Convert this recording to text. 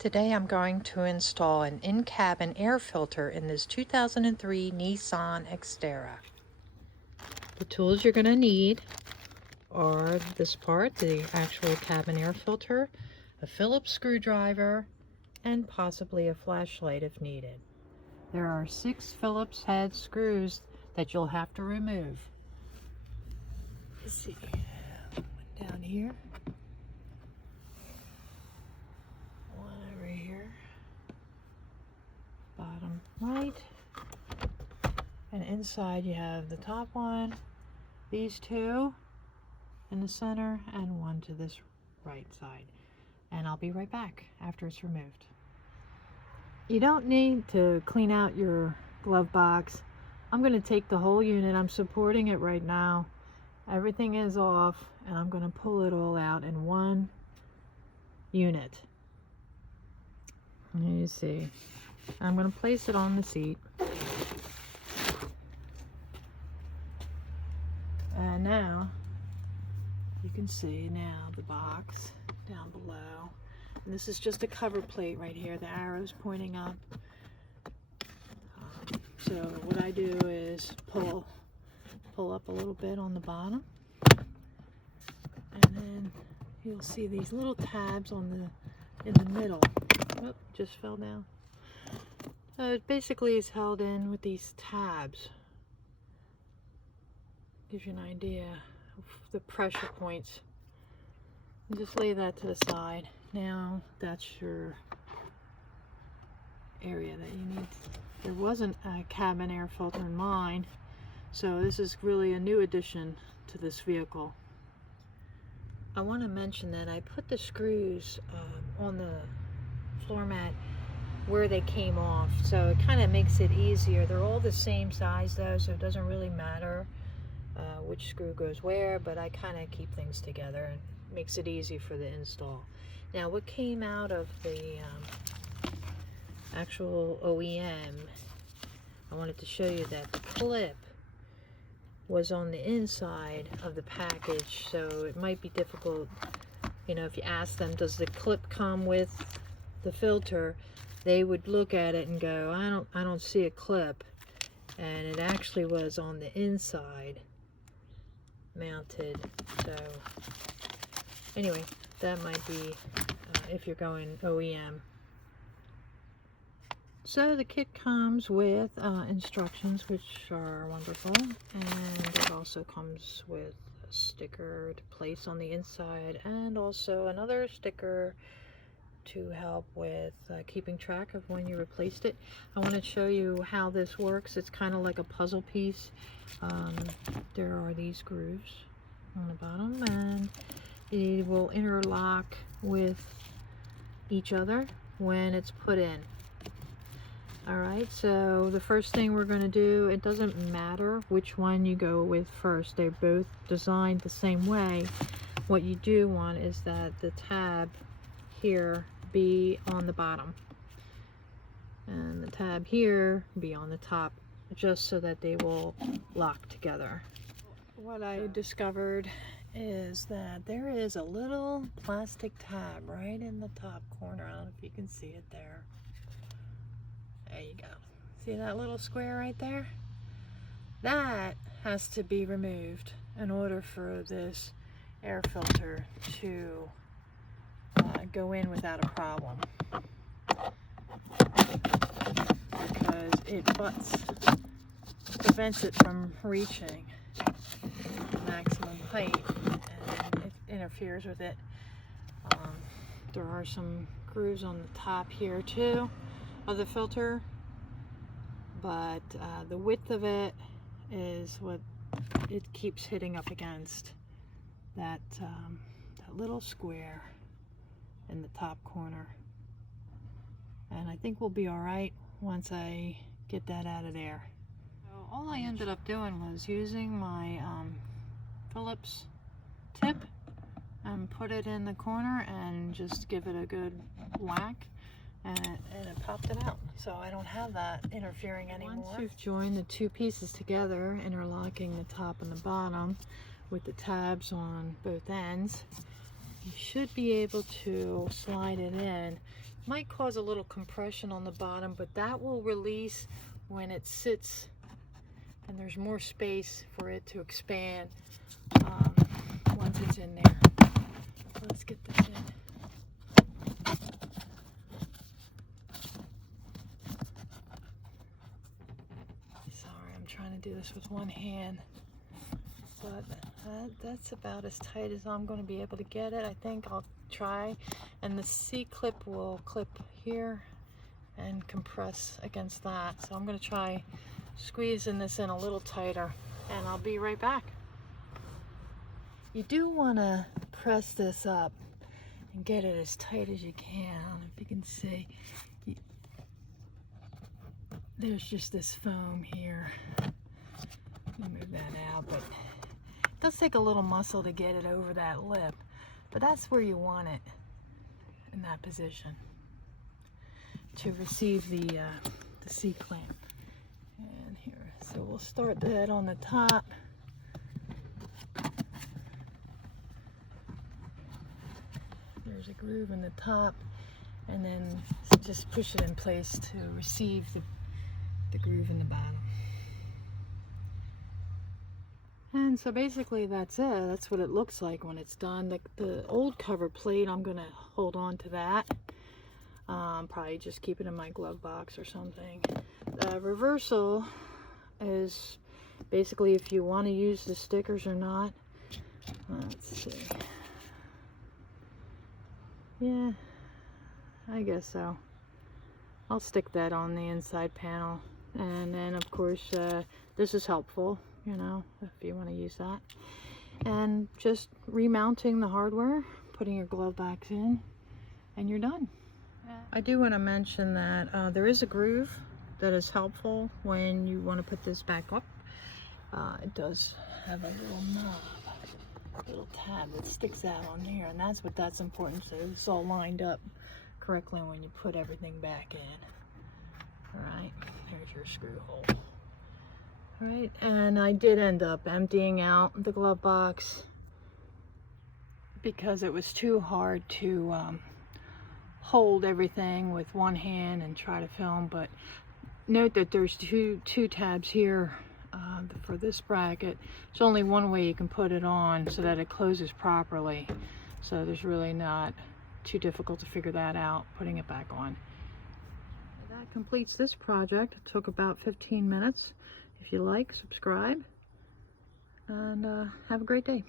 Today I'm going to install an in-cabin air filter in this 2003 Nissan Xterra. The tools you're going to need are this part, the actual cabin air filter, a Phillips screwdriver, and possibly a flashlight if needed. There are 6 Phillips head screws that you'll have to remove. Let's see, one down here. Bottom right, and inside you have the top one, these 2 in the center, and 1 to this right side. And I'll be right back after it's removed. You don't need to clean out your glove box. I'm going to take the whole unit. I'm supporting it right now. Everything is off, and I'm going to pull it all out in one unit. And you see, I'm going to place it on the seat. And now, you can see now the box down below. And this is just a cover plate right here. The arrow's pointing up. So what I do is pull up a little bit on the bottom. And then you'll see these little tabs in the middle. Oh, just fell down. So it basically is held in with these tabs. Gives you an idea of the pressure points. And just lay that to the side. Now that's your area that you need. There wasn't a cabin air filter in mine, so this is really a new addition to this vehicle. I want to mention that I put the screws on the floor mat where they came off, so it kind of makes it easier. They're all the same size though, so it doesn't really matter which screw goes where, but I kind of keep things together and makes it easy for the install. Now what came out of the actual OEM, I wanted to show you that the clip was on the inside of the package, so it might be difficult, you know, if you ask them, does the clip come with the filter, they would look at it and go, I don't see a clip. And it actually was on the inside mounted. So anyway, that might be if you're going OEM. So the kit comes with instructions, which are wonderful, and it also comes with a sticker to place on the inside, and also another sticker to help with keeping track of when you replaced it. I want to show you how this works. It's kind of like a puzzle piece. There are these grooves on the bottom, and it will interlock with each other when it's put in. Alright, so the first thing we're going to do, it doesn't matter which one you go with first. They're both designed the same way. What you do want is that the tab here be on the bottom and the tab here be on the top, just so that they will lock together. What I discovered is that there is a little plastic tab right in the top corner. I don't know if you can see it there. There you go. See that little square right there? That has to be removed in order for this air filter to go in without a problem, because it prevents it from reaching maximum height, and it interferes with it. There are some grooves on the top here too of the filter, but the width of it is what it keeps hitting up against, that little square in the top corner. And I think we'll be all right once I get that out of there. So all I ended up doing was using my Phillips tip and put it in the corner and just give it a good whack, and it popped it out. So I don't have that interfering anymore. Once you've joined the 2 pieces together, interlocking the top and the bottom with the tabs on both ends, you should be able to slide it in Might cause a little compression on the bottom, but that will release when it sits and there's more space for it to expand once it's in there. So let's get this in. Sorry, I'm trying to do this with one hand, but that's about as tight as I'm going to be able to get it. I think I'll try, and the C-clip will clip here and compress against that. So I'm going to try squeezing this in a little tighter, and I'll be right back. You do want to press this up and get it as tight as you can. I don't know if you can see. There's just this foam here. Let me move that out, but it does take a little muscle to get it over that lip, but that's where you want it, in that position, to receive the C-clamp. And here, so we'll start that on the top. There's a groove in the top, and then just push it in place to receive the groove in the bottom. And so basically that's it. That's what it looks like when it's done. The old cover plate, I'm gonna hold on to that. Probably just keep it in my glove box or something. The reversal is basically if you want to use the stickers or not. Let's see. Yeah, I guess so. I'll stick that on the inside panel. And then of course this is helpful, you know, if you want to use that. And just remounting the hardware, putting your glove box in, and you're done. I do want to mention that there is a groove that is helpful when you want to put this back up. It does have a little knob, a little tab that sticks out on here, and that's important, so it's all lined up correctly when you put everything back in. Alright, there's your screw hole. Alright, and I did end up emptying out the glove box because it was too hard to hold everything with one hand and try to film. But note that there's two tabs here for this bracket. There's only one way you can put it on so that it closes properly, so there's really not too difficult to figure that out putting it back on. That completes this project. It took about 15 minutes. If you like, subscribe, and have a great day.